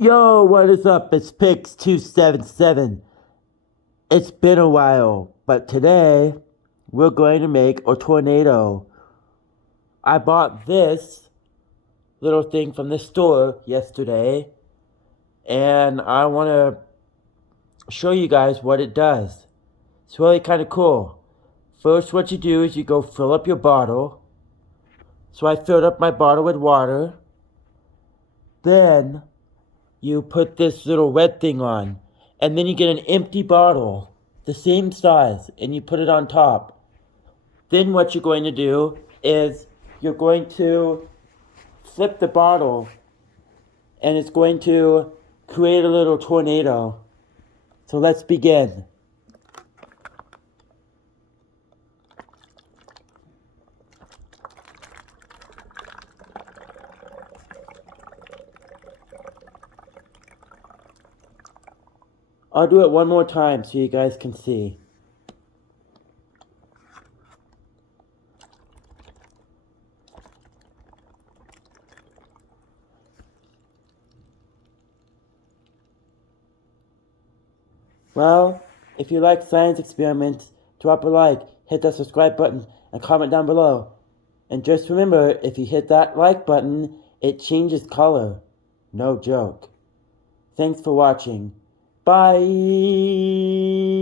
Yo, what is up? It's Pix277. It's been a while, but today we're going to make a tornado. I bought this little thing from the store yesterday, and I want to show you guys what it does. It's really kind of cool. First, what you do is you go fill up your bottle. So I filled up my bottle with water. Then you put this little red thing on, and then you get an empty bottle, the same size, and you put it on top. Then what you're going to do is you're going to flip the bottle, and it's going to create a little tornado. So let's begin. I'll do it one more time so you guys can see. Well, if you like science experiments, drop a like, hit that subscribe button, and comment down below. And just remember, if you hit that like button, it changes color. No joke. Thanks for watching. Bye!